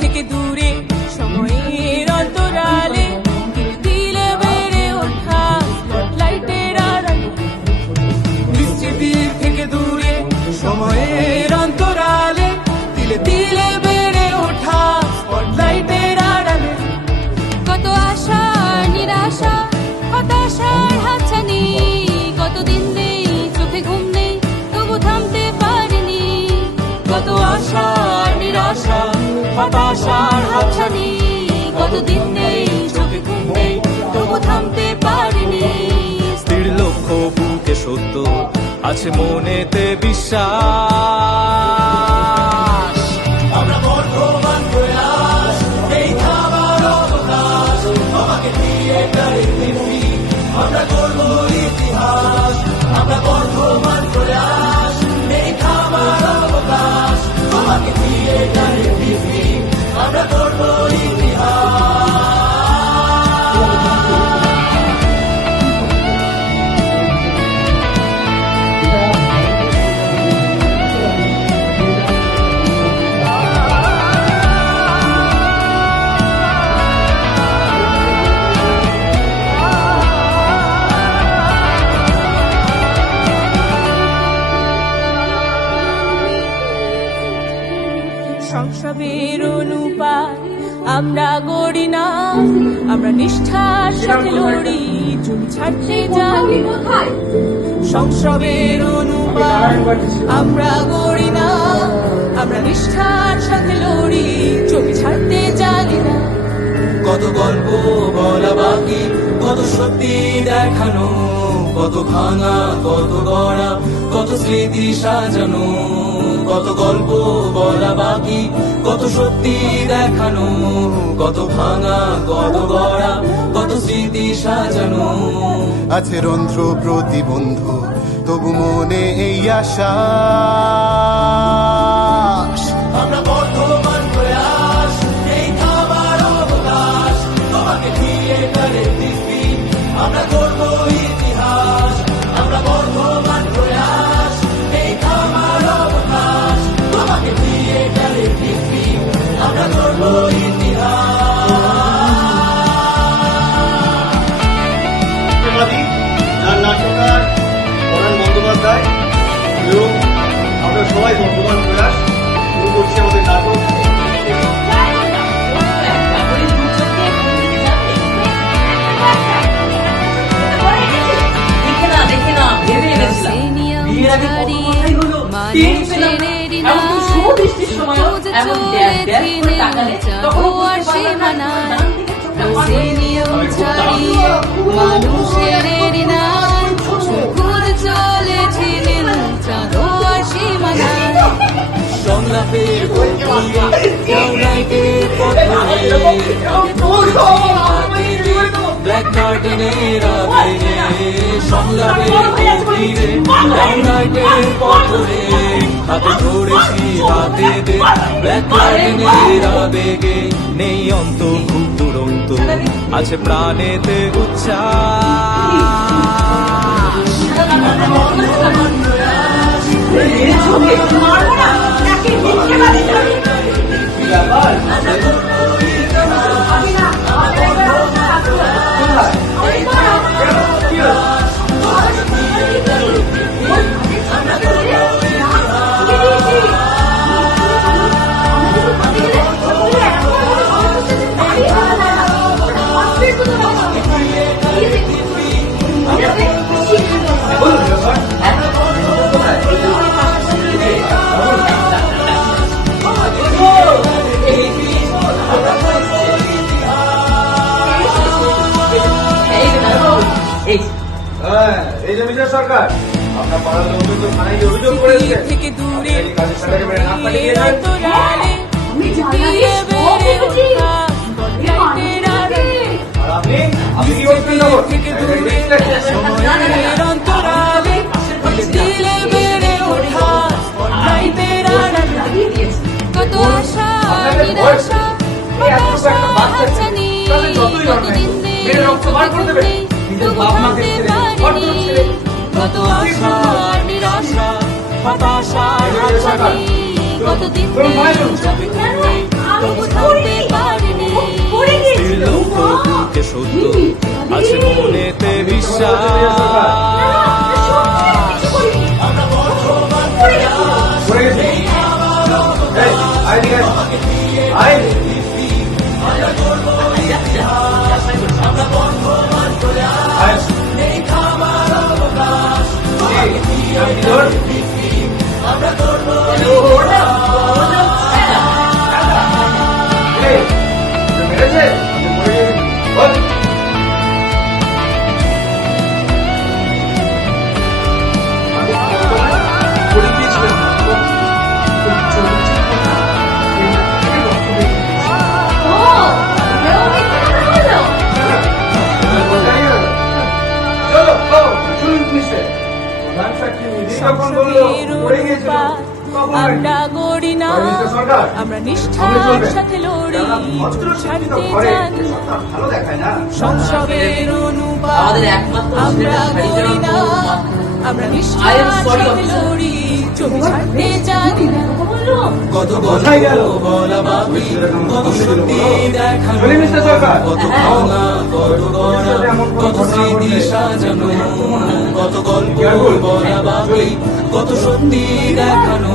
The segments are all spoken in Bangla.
থেকে দূরে সময়ের অন্তরালে দিলে বেড়ে ওঠা স্পটলাইটের আড়ালে। নিশ্চিতির থেকে দূরে সময়ের অন্তরালে দিলে দিলে বেড়ে ওঠা স্পটলাইটের আড়ালে। কত আশা নিরাশা হতাশার হাতছানি, কতদিন নেই চোখে ঘুম নেই তবু থামতে পারিনি। কত আশা নিরাশা হতাশার হাতছানি, কতদিন নেই চোখে ঘুম নেই তবু থামতে পারিনি। স্থির লক্ষ্য বুকে সত্য আছে মনেতে বিশ্বাস। আমরা বর্ধমান প্রয়াস এই খাবার অবকাশ, আমাকে দিয়ে গাড়ি ফিরবি আমরা করব ইতিহাস। আমরা বর্ধমান প্রয়াস এই খাবার অবকাশ, আমাকে দিয়ে গাড়ি ফিরবি আমরা করব ইতিহাস। সংসবের অনুপাত আমরা গড়ি না, আমরা নিষ্ঠার সাথে লড়ি জমি ছাড়তে জানি না। সংসবের অনুপাত আমরা গড়ি না, আমরা নিষ্ঠার সাথে লড়ি জমি ছাড়তে জানি না। কত গল্প বলা বাকি, কত সত্যি দেখানো, কত ভাঙা কত গড়া, কত স্মৃতি সাজানো। কত গল্প বলা বাকি, কত সত্যি দেখানো, কত ভাঙা কত গড়া, কত স্মৃতি সাজানো। আছে রন্ধ্র প্রতিবন্ধ তবু মনে এই আশা। আমরা বর্ধমান প্রয়াস এই খাবার অবকাশ, তোমাকে দিয়ে গাড়ি ফিরবি আমরা করব ইতিহাস। আমরা বর্ধমান প্রয়াস এই খাবার অবকাশ, তোমাকে দিয়ে গাড়ি ফিরবি আমরা করব ইতিহাস। যার নাট্যকার পরাণ বন্দ্যোপাধ্যায় এবং আমরা সবাই বর্তমান প্রয়াস শুরু করছি আমাদের নাটক। সংলাপের ব্ল্যাক কার্টেনের আবেগে, সংলাপের গভীরে ডাউনলাইটের পথরে হাতে ধরেছি হাতে দে ব্ল্যাক কার্টেনের আবেগে। নেই অন্ত খুব দুরন্ত আছে প্রাণেতে উচ্ছ্বাস। এই যে বিজয় সরকার, আপনার পাড়ার লোকজন তো থানায় গিয়ে অভিযোগ করেছে থেকে দূরে এই কাজের সাথে করে নাস্তা নিয়ে যান। আর আপনি কি বলছেন না? সময়ের অন্তরালে দিলে বেড়ে ওঠা স্পটলাইটের আড়ালে। কত আশা নিরাশা হতাশা হাতছানি, কতদিন নেই চোখে ঘুম নেই তবু থামতে পারিনি। কত আশা নিরাশা হতাশার হাতছানি, কতদিন নেই চোখে ঘুম নেই তবু থাকতে পারিনি। লক্ষ্য বুকে সত্য আছে মনেতে বিশ্বাস। পড়ে গেছে। এই, আয় দিকে আয়। আয়। কি, তোর? এই, তোর মেরেছে? পড়ে গেছে। বল। পড়ে গিয়েছিল। সংসারের অনুপাত আমরা গড়ি না, আমরা নিষ্ঠার সাথে লড়ি, ছাড়তে জানি না। সংসারের অনুপাত আমাদের একমাত্র আমরা ছেলে গড়ি না, আমরা নিষ্ঠার সাথে লড়ি, জমি ছাড়তে জানি না। কত কোথায় গেল? বলা বাকি, কত সত্যি দেখানো, চলে মিস্টার সরকার। কত ভাঙা, কত গড়া, কত স্মৃতি সাজানো, কত গল্প বলা বাকি, কত সত্যি দেখানো,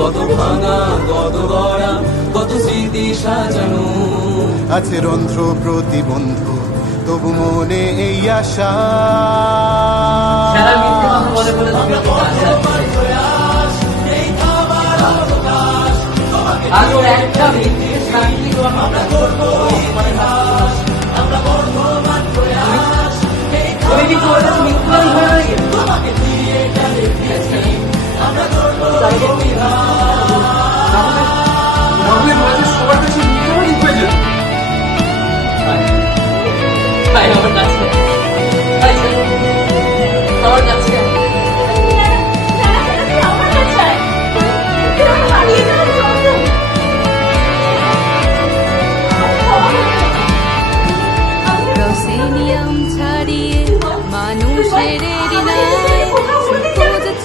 কত ভাঙা, কত গড়া, কত স্মৃতি সাজানো। আছে রন্ধ্র প্রতিবন্ধু তবু মনে এই আশা। যারা মিথ্যে কথা বলে বলে তুমি ওকে কাছে রাখছো। আজ ওর একটা মিথ্যে